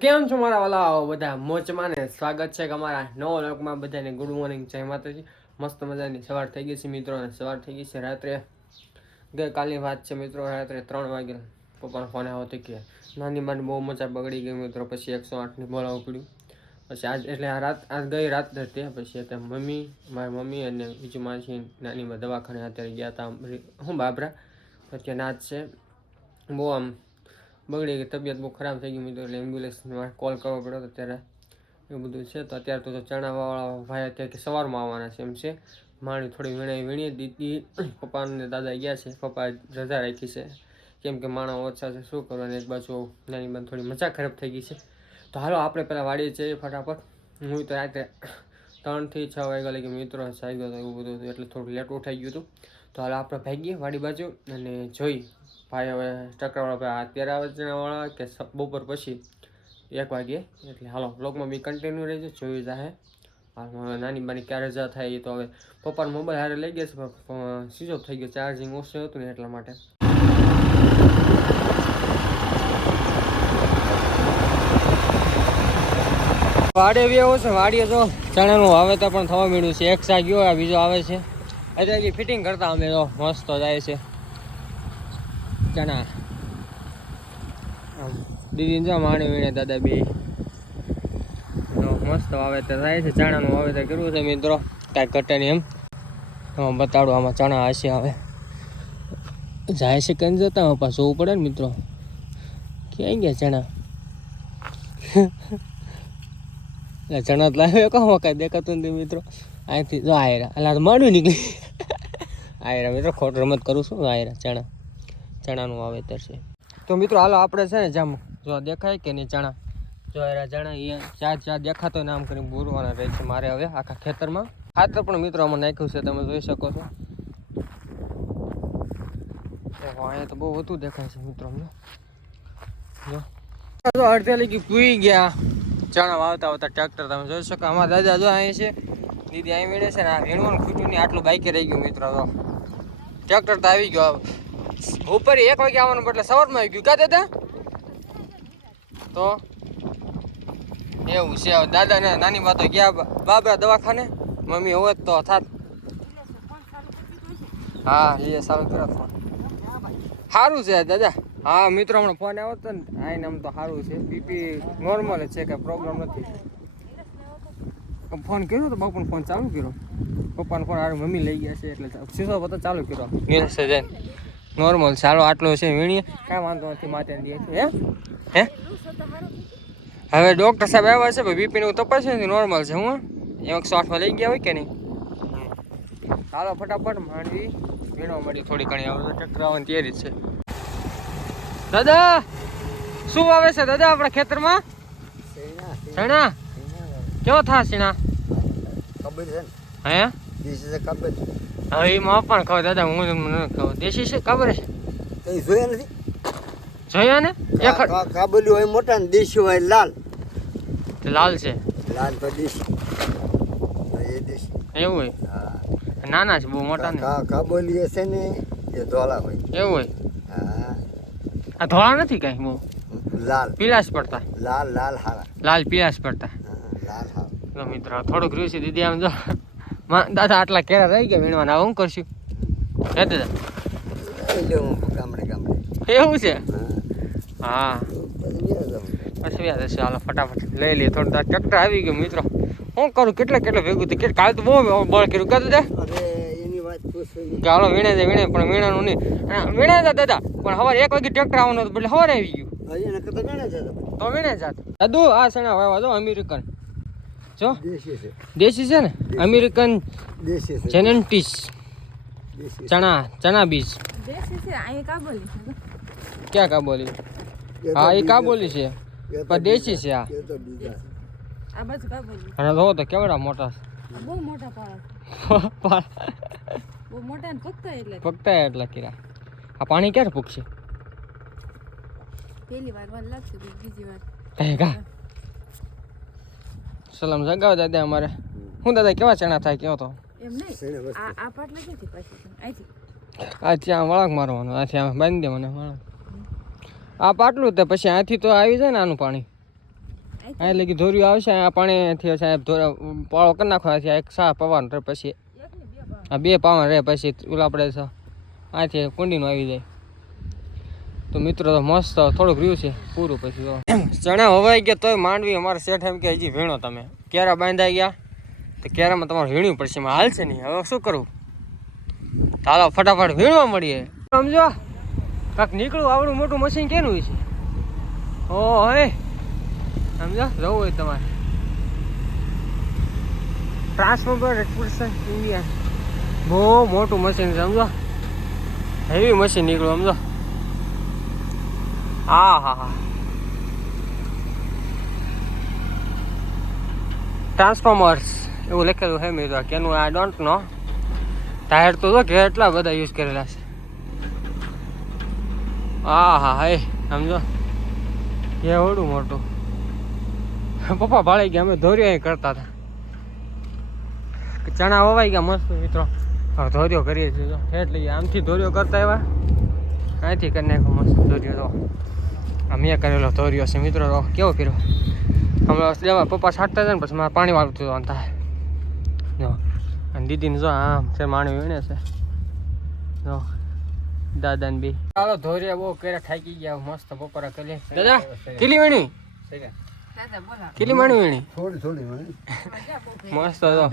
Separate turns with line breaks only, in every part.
કેમ છો મારા વાલા બધા મોચમાં ને સ્વાગત છે કે અમારા નવો લોકમાં બધાને ગુડ મોર્નિંગ. જય માતાજી. મસ્ત મજાની સવાર થઈ ગઈ છે મિત્રો સવાર થઈ ગઈ છે રાત્રે. ગઈકાલની વાત છે મિત્રો, રાત્રે ત્રણ વાગે પપ્પાનો ફોન આવ્યો હતો કે નાની માની બહુ મજા બગડી ગઈ મિત્રો, પછી એકસો આઠની બોલાવવું પડ્યું. પછી આજ એટલે આ રાત, આજ ગઈ રાત હતી પછી અત્યારે મમ્મી, મારી મમ્મી અને બીજું માસી નાનીમાં દવાખાને અત્યારે ગયા હતા હું બાબરા પછી નાચ છે. બહુ આમ બગડી ગઈ તબિયત બહુ ખરાબ થઈ ગઈ મિત્રો એટલે એમ્બ્યુલન્સને કોલ કરવો પડ્યો તો ત્યારે એવું બધું છે. તો અત્યારે તો ચણાવાળા ભાઈ અત્યારે સવારમાં આવવાના છે એમ છે. માણી થોડી વીણાઈ વીણીએ. દીદી પપ્પા અને દાદા ગયા છે. પપ્પા રજા રાખી છે. કેમ કે માણા ઓછા છે. શું કરવાનું? એક બાજુ નાની બાન થોડી મજા ખરાબ થઈ ગઈ છે. તો હાલો, આપણે પહેલાં વાડીએ જઈએ ફટાફટ. હું તો રાત્રે ત્રણથી છ વાગ્યા લગી મિત્રો જાગ્યો હતો એવું બધું હતું એટલે થોડું લેટ ઉઠાઈ ગયું હતું. તો હાલો, આપણે ભાગીએ વાડી બાજુ અને જોઈ ભાઈ હવે ટકરાવાળા ભાઈ. અત્યારે આવે ચણાવાળા કે બપોર પછી એક વાગે એટલે હાલો બ્લોગમાં બી કન્ટિન્યુ રહેજો, જોયું જાહે. હાલ નાની બાની ક્યારે જા થાય એ તો હવે પપ્પાનો મોબાઈલ હારે લઈ ગયા છે, પણ સ્વિચ ઓફ થઈ ગયો ચાર્જિંગ ઓછું હતું ને એટલા માટે. વાડે એવું છે, વાડીએ જો ચણાનું વાવેતર પણ થવા મળ્યું છે. એક સા ગયો, આ બીજો આવે છે. અત્યારે ફિટિંગ કરતા અમે તો, મસ્ત જાય છે. ચણા. દીદી જો માણી વીણે દાદા બે મસ્ત વાવેતર થાય છે, ચણાનું વાવેતર કરવું છે મિત્રો. કાંઈક ઘટે નહીં એમ. બતાડું આમાં ચણા હશે હવે. જાય છે કંઈ જતા પાછું જોવું પડે ને મિત્રો. ક્યાં ગયા ચણા? એટલે ચણા તો લાવ્યો કહો કાંઈ દેખાતું નથી મિત્રો. અહીંથી જો આયરા. એટલે માડું નીકળી. આયરા મિત્રો, ખોટ રમત કરું છું, આયરા ચણા. ચણાનું વાવેતર છે. તો મિત્રો, હાલો આપણે છે ને જામ જો દેખાય કે નહીં ચણા? જો એરા ચણા, એ ચાર ચાર દેખાતો હોય ને આમ કરીને બોરવાના રહે છે મારે હવે આખા ખેતરમાં. ખાતર પણ મિત્રો અમે નાખ્યું છે, તમે જોઈ શકો છો. અહીંયા તો બહુ વધુ દેખાય છે મિત્રો અમને. જો. અડધેલી અડધે લગી કૂઈ ગયા. ચણા વાવતા વાવતા ટ્રેક્ટર, તમે જોઈ શકો. અમારા દાદા જો અહીં છે, દીદી અહીં મેળે છે ને આ વેણવાનું ખૂટ્યું નહીં, આટલું બાઈકે રહી ગયું મિત્રો તો ટ્રેક્ટર તો આવી ગયો ઉપર એક વાગે આવવાનું એટલે સવારમાં આવી ગયું. કા દાદા? તો? એવું છે દાદા ને નાની વાતો ગયા બાબરા દવાખાને, મમ્મી હોય તો થાત. હા, એ સારું કરો ફોન. સારું છે, દાદા. હા, મિત્રો હમણાં ફોન આવ્યો હતો ને, આઈને આમ તો સારું છે. બીપી નોર્મલ છે કે પ્રોબ્લેમ નથી. ફોન કર્યો તો બાપુને ફોન ચાલુ કર્યો. પપ્પાનો ફોન હારે મમ્મી લઈ ગયા છે, એટલે સીધો પતો ચાલુ કર્યો. નીરસ નોર્મલ ચાલો આટલો છે વીણીએ. કાંઈ વાંધો નથી માથે દે હે? હે? હવે ડૉક્ટર સાહેબ આવ્યા છે ભાઈ બીપીનું તપાસ છે નોર્મલ છે હું એકસો આઠમાં લઈ ગયા હોય કે નહીં? ચાલો ફટાફટ માંડવી. વીણવા મળી થોડી ઘણી આવે ટ્રેક્ટર આવવાની તૈયારી છે. દાદા શું આવે છે દાદા આપણા ખેતરમાં? ચણા કેવો થા ચણા
ખબર છે
હે?
ખબર
હવે એમાં પણ ખબર દાદા હું તમને ખબર દેશી છે ખબર છે?
કઈ જોયા નથી?
જોયા ને?
કાબુલી હોય મોટા ને દેશી હોય લાલ.
લાલ છે.
લાલ તો દેશી. એ દેશી.
એવું હોય?
હા.
નાના છે બહુ મોટા ને
કાબુલી છે ને એ ધોળા હોય.
એવું હોય?
હા.
આ ધોળા નથી કઈ બહુ?
લાલ.
પીળાશ પડતા.
લાલ લાલ હારા.
લાલ પીળાશ પડતા.
લાલ હારા.
મિત્ર થોડુંક રહ્યું છે દીદી આમ જો. દાદા આટલા કેળા રહી ગયા વીણવાના. હવે હું કરશું? હે દાદા?
હું ગામડે ગામડે.
એવું છે?
હા. પછી વ્યા જાઉં.
પછી યાદ હશે હાલો ફટાફટ લઈ લઈએ. થોડું ટ્રેક્ટર આવી ગયું મિત્રો. હું કરું? કેટલા કેટલા ભેગું થયું? કેટલું કાલ તો બહુ બળ કર્યું. કાં દાદા? હાલો વીણે છે વીણે પણ વીણાનું નહીં. વીણે હતા દાદા. પણ સવારે એક વાગે ટ્રેક્ટર આવવાનું હતું એટલે સવારે આવી ગયું. તો વીણે જાત. દાદુ આ સણા વાવા દો અમેરિકન. જો.
દેશી છે.
ને? અમેરિકન જેનેન્ટિસ ચણા ચણા બીજ. ક્યાં કાબોલી? હા એ કાબોલી છે. પણ દેશી છે આ. અને જો તો કેવડા મોટા?
બહુ મોટા પાળા બહુ મોટા ને ફક્ત એટલે.
પકતા એટલા કિરા. આ પાણી ક્યારે પૂગશે
પહેલી વાર વાર લાગશે બીજી વાર.
સલામ જગાવ દાદા અમારે. હું દાદા કેવા ચણા થાય કેવો તો?
આ છે?
ત્યાં વળાક મારવાનો આથી આમ બાંધી દે મને વળાક. આ પાટલું તે પછી આથી તો આવી જાય ને આનું પાણી. આ એટલે કે ધોર્યું આવશે આ પાણીથી સાહેબ ધોરા પાળો કરી નાખો આ એક સા પવાનું રહે પછી. આ બે પાવન રહે પછી ઓલા આપણે અહીંથી આથી કુંડીનું આવી જાય. તો મિત્રો તો મસ્ત થોડુંક રહ્યું છે પૂરું પછી તો. ચણા હવાઈ ગયા તોય માંડવી અમારે શેઠ એમ કે હજી વીણો તમે. કેરા બાંધાઈ ગયા? તો કેરામાં તમારે વીણવું પડશે એમાં હાલશે નહીં. હવે શું કરવું ચાલો ફટાફટ વીણવા મળીએ. સમજો? કાંક નીકળું આવડું મોટું મશીન કેનું છે? ઓ હે. સમજો? જવું હોય તમારે. ટ્રાન્સફોર્મર એક્સપ્રેશન ઇન્ડિયા બહુ મોટું મશીન છે સમજો? હેવી મશીન નીકળું સમજો? હા હા હા. ટ્રાન્સફોર્મર્સ એવું લખેલું છે મિત્રો કેનું આ ડોન્ટ નો ટાયર તો જો કેટલા બધા યુઝ કરેલા છે. હા હા હા, સમજો. એ ઓડું મોટું. પપ્પા ભાળી ગયા, અમે ધોર્યો કરતા હતા. ચણા વવાઈ ગયા મસ્ત, મિત્રો. પણ ધોર્યો કરીએ છીએ એટલે આમથી ધોર્યો કરતા એવા અહીંથી કરી નાખો મસ્ત ધોર્યો તો મેં કરેલો ધોર્યો છે મિત્રો. કેવો કર્યો? હમણાં લેવા પપ્પા છાંટતા હતા ને પછી મારે પાણી વાળતું હતું અંતા જો. અને દીદીને જો આમ છે માણવી વીણે છે. જો. દાદાને બી. ચાલો ધોર્યા બહુ કર્યા થાકી ગયા મસ્ત બપોરા કરી દાદા કેટલી વીણી? કેટલી માણી વીણી?
થોડી થોડી
મસ્ત હતો.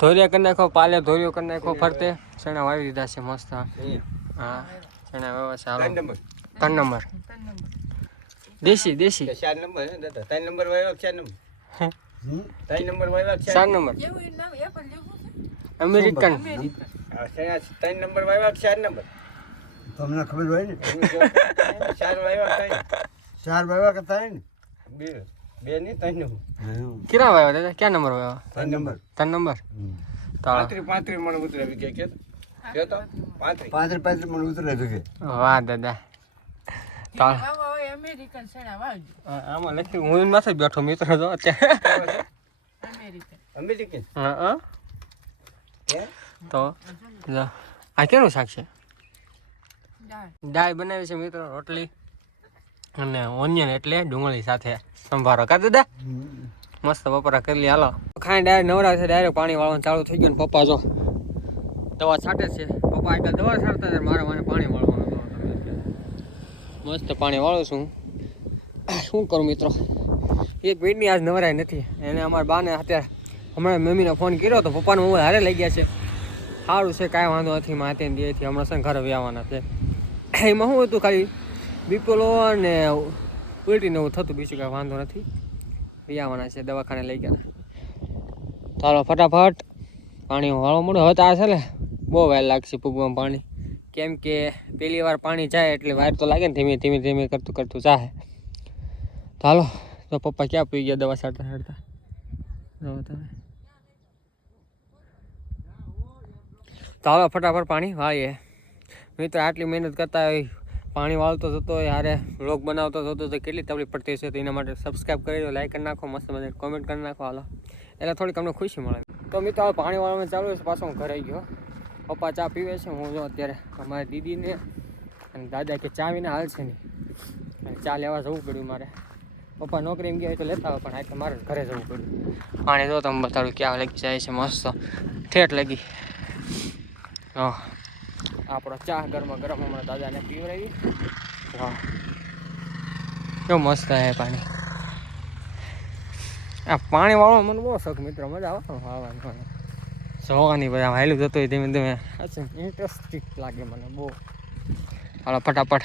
ધોરિયા કરી નાખો પાલે ધોરિયો કરી નાખો ફરતે. ચણા વાવી દીધા છે મસ્ત. હા ચણા વાવ્યા છે ત્રણ નંબર.
નંબર
દેશી. દેશી
ચાર નંબર હે? દાદા ત્રણ નંબર વાવ્યા ચાર નંબર? ત્રણ નંબર વાવ્યા ચાર
નંબર. અમેરિકન.
ત્રણ નંબર વાવ્યા ચાર નંબર?
તમને ખબર હોય ને?
ચાર વાવ્યા
ચાર બાવા કરતા હોય ને
બે બે નહીં ત્રણ નંબર.
હા.
કેટલા વાવ્યા દાદા? ક્યાં નંબર વાવ્યા
ત્રણ નંબર.
ત્રણ નંબર?
પાંત્રીસ પાંત્રીસ મણ ઉતરાવી ગયા કે પાંત્રીસ
પાંત્રીસ પાંત્રીસ મને ઉતરે કે?
વાહ દાદા.
અમેરિકન
આમાં લખ્યું હું માથે જ બેઠો મિત્ર જો અત્યારે.
અમેરિકન.
અમેરિકન?
હા હા. તો આ કેનું શાક છે?
દાળ.
બનાવી છે મિત્રો રોટલી અને ઓનિયન એટલે ડુંગળી સાથે સંભારો. કા દાદા. મસ્ત બપોરા કરી લે હાલો. ખાઈ ડાયરેક્ટ નવરા છે ડાયરેક્ટ પાણી વાળવાનું ચાલુ થઈ ગયું ને પપ્પા જો દવા છાંટે છે. પપ્પા એટલે દવા છાંટતા મારે મને પાણી વાળવાનું. હતું. મસ્ત પાણી વાળું છું. શું કરું મિત્રો? એક મિનિટની આજ નવરાય નથી. એને અમારા બાને અત્યારે હમણાં મમ્મીને ફોન કર્યો તો પપ્પાને મોબાઈલ હારે લઈ ગયા છે. સારું છે, કાંઈ વાંધો નથી ને દેથી હમણાં છે ઘરે વ્યાવાના છે. એમાં શું હતું ખાલી? બીપોલો અને ઉલટીને એવું થતું બીજું કાંઈ વાંધો નથી. વ્યાવાના છે, દવાખાને લઈ ગયા. ચાલો ફટાફટ પાણી વાળો મળ્યો. હવે તો આ છે ને બહુ વાર લાગશે પૂગવામાં પાણી. કેમ કે પહેલી વાર પાણી જાય એટલે વાર તો લાગે ને ધીમે ધીમે ધીમે કરતું કરતું જાય ચાલો તો પપ્પા ક્યાં પી ગયા દવા સાડતા સાડતા જો તમે. ચાલો ફટાફટ પાણી વાળીએ. મિત્ર આટલી મહેનત કરતા હોય, પાણી વાળતો જતો હોય, હારે વ્લોગ બનાવતો જતો તો કેટલી તકલીફ પડતી હશે તો એના માટે સબસ્ક્રાઈબ કરી દો લાઈક કરી નાખો, મસ્ત મજા કોમેન્ટ કરી નાખો, હાલો. એટલે થોડીક અમને ખુશી મળે. તો મિત્રો પાણી વાળવાનું ચાલુ પાછો હું ઘરે ગયો. પપ્પા ચા પીવે છે, હું જો અત્યારે અમારી દીદીને અને દાદા કે ચા વિના હાલ છે નહીં ચા લેવા જવું પડ્યું મારે. પપ્પા નોકરી એમ ગયા તો લેતા હોય પણ આજે મારે ઘરે જવું પડ્યું. પાણી જો તમે બતાડું ક્યાં લગી જાય છે, મસ્ત. ઠેઠ લગી. હા આપણો ચા ગરમા ગરમ હમણાં દાદાને પીવડાવી. હા કેવું મસ્ત છે પાણી. આ પાણી વાળો મને બહુ શોખ, મિત્રો. મજા આવે ને વાળવાની જોવાની બધા આમ હાલ્યું જતું હોય ધીમે ધીમે. ઇન્ટરેસ્ટિંગ લાગે મને બહુ. હાલો ફટાફટ.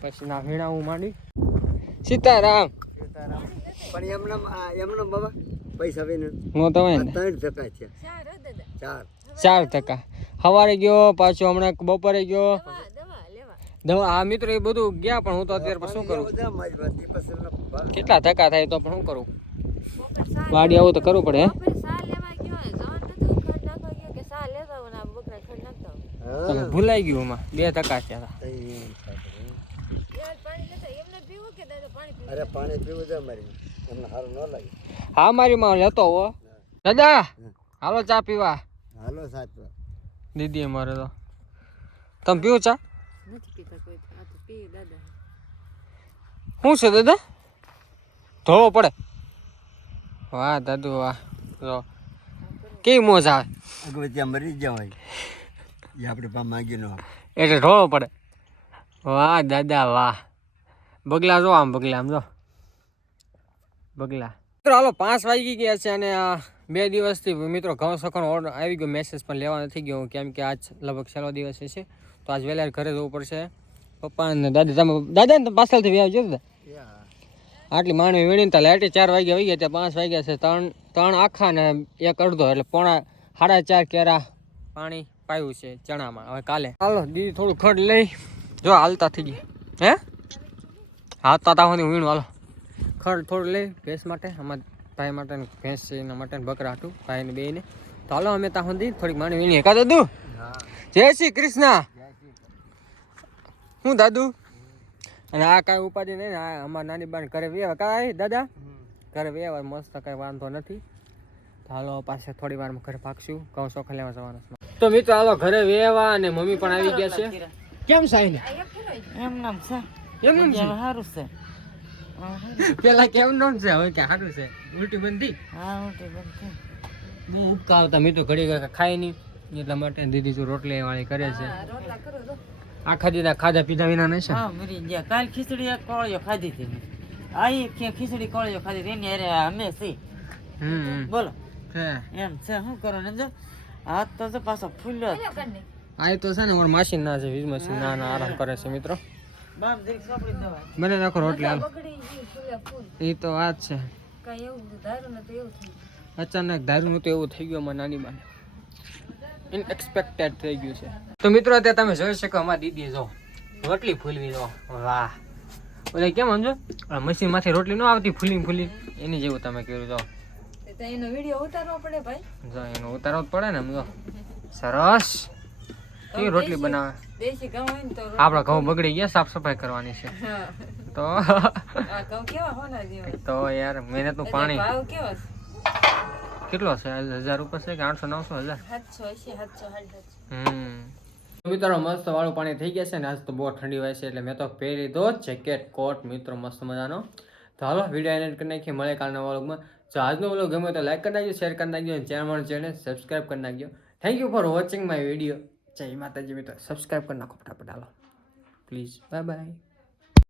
પછી ના વીણા હું માંડી. સીતારામ.
પણ એમને એમનો બાબા પૈસા વિના.
ને
ત્રણ ટકા છે
ચાર
ચાર.
ચાર ટકા સવારે ગયો પાછો હમણાં બપોરે ગયો.
દવા દવા લેવા.
દવા આ મિત્રો એ બધું ગયા પણ હું તો અત્યારે પછી શું કરું?
મારી પછી
કેટલા ટકા થાય તો પણ શું કરું? વાડી આવું તો કરવું પડે હે
બપોર સા લેવા ગયો જવાન નતું ખડ નાખવા ગયો કે સા લેતા આવો ને આ બકરા ખડ નાખતા આવો.
તમે ભૂલાઈ ગયું એમાં બે ટકા છે
અરે પાણી પીવું છે મારી એમને સારું ન લાગે.
હા મારી માં લેતો હો. દાદા હાલો ચા પીવા.
હાલો સાચવા
દીદી અમારે તો. તમે પીવો ચા?
નથી પીતા કોઈ. આ તો પી દાદા.
શું છે દાદા? ધોવો પડે. વાહ દાદુ વાહ. જો કેવી મોજ આવે.
અગવત્યા મરી જવાય. એ આપણે પા માગી નો
એટલે ઢોળો પડે. વાહ દાદા વાહ. બગલા જો આમ બગલા આમ જો. બગલા. મિત્રો હાલો પાંચ વાગી ગયા છે અને આ બે દિવસથી મિત્રો ઘઉં સખણ ઓર્ડર આવી ગયો મેસેજ પણ લેવા નથી ગયો કેમ કે આજ લગભગ છેલ્લો દિવસ છે તો આજ વહેલા ઘરે જવું પડશે. પપ્પા અને દાદા તમે દાદા ને પાછળથી વ્યાજ જો દાદા આટલી માણવી વીણીને તો લાઈટે ચાર વાગ્યા વહી ગયા ત્યાં પાંચ વાગ્યા છે. ત્રણ ત્રણ આખા ને એક અડધો એટલે પોણા સાડા ચાર કેરા પાણી. પાયું છે ચણામાં. હવે કાલે. હાલો દીદી થોડું ખડ લઈ. જો હાલતા થઈ ગયા હે? હાથતા તા હું વીણું હાલો. ખડ થોડું લઈ ભેંસ માટે. અમારા ભાઈ માટે ભેંસ છે એના માટે બકરા હતું ભાઈ ને બેને તો હાલો અમે ત્યાં સુધી થોડીક માણી વીણીએ. કા દાદુ? જય શ્રી કૃષ્ણ. હું દાદુ? અને આ કાંઈ ઉપાધિ નહીં ને આ અમારા નાની બાન ઘરે વ્યવહાર કાંઈ દાદા? ઘરે વ્યવહાર મસ્ત કાંઈ વાંધો નથી. હાલો પાસે થોડી વારમાં ઘરે ભાગશું. ઘઉં ચોખા લેવા જવાનું. તો મિત્રો હાલો ઘરે વેવા અને મમ્મી પણ આવી ગયા છે. કેમ સાહેબ
એમ નામ છે.
એમ નામ છે?
સારું છે.
પેલા કેમ નામ છે? હવે કે સારું છે. ઉલટી બંધી?
હા મોટી બનતી
બહુ ઉપકા આવતા મિત્રો ઘડી ઘડી ખાય નહીં. એટલા માટે દીદી જો રોટલી વાળી કરે છે.
રોટલા કરો
આખા દીધા ખાધા પીધા વિના નહીં છે?
હા મરી ગયા કાલ ખીચડી એક કોળિયો ખાધી હતી આઈ આ કે ખીચડી કોળિયો ખાધી હતી, એની અરે અમે સી
હમ હમ.
બોલો.
છે.
એમ છે શું કરો ને જો? હાથ તો જો પાછો ફૂલ્યો.
આ તો છે ને અમારા માસી ના છે વીજ મશીન ના ના આરામ કરે છે મિત્રો. મને નાખો રોટલી હાલ. એ તો વાત છે.
એવું ધારું નથી એવું થયું.
અચાનક ધાર્યું તો એવું થઈ ગયું અમારા નાની બાને. ઇનએક્સપેક્ટેડ થઈ ગયું છે. તો મિત્રો અત્યારે તમે જોઈ શકો અમારી દીદી જો રોટલી ફૂલવી જો. વાહ. ઓલે કેમ સમજો? મશીનમાંથી રોટલી ન આવતી ફૂલી ફૂલી. એની જેવું તમે કર્યું જો.
તો એનો વીડિયો ઉતારવો પડે ભાઈ.
જો એનો ઉતારવો જ પડે ને એમ જો. સરસ. કેવી રોટલી બનાવે?
દેશી ઘઉં હોય ને તો
આપણા ઘઉં બગડી ગયા સાફ સફાઈ કરવાની છે. તો
આ ઘઉં કેવા હોના જેવા?
તો યાર મહેનતનું પાણી.
ભાવ કેવા
કેટલો છે? હજાર ઉપર છે કે આઠસો નવસો હજાર?
સાતસો એસી સાતસો
હમ. મિત્રો મસ્ત વાળું પાણી થઈ ગયા છે ને આજ તો બહુ ઠંડી હોય છે એટલે મેં તો પહેરી લીધો જેકેટ કોટ મિત્રો મસ્ત મજાનો. તો હાલો વીડિયો એડિટ કરી નાખીએ. મળે કાલના વ્લોગમાં જો આજનો વ્લોગ ગમે તો લાઈક કરી નાખજો શેર કરી નાખજો અને ચેનલ ચેનલ સબસ્ક્રાઈબ કરી નાખજો. Thank you for watching my video જય માતાજી મિત્રો. સબસ્ક્રાઈબ કરી નાખો ફટાફટ, હાલો. Please bye bye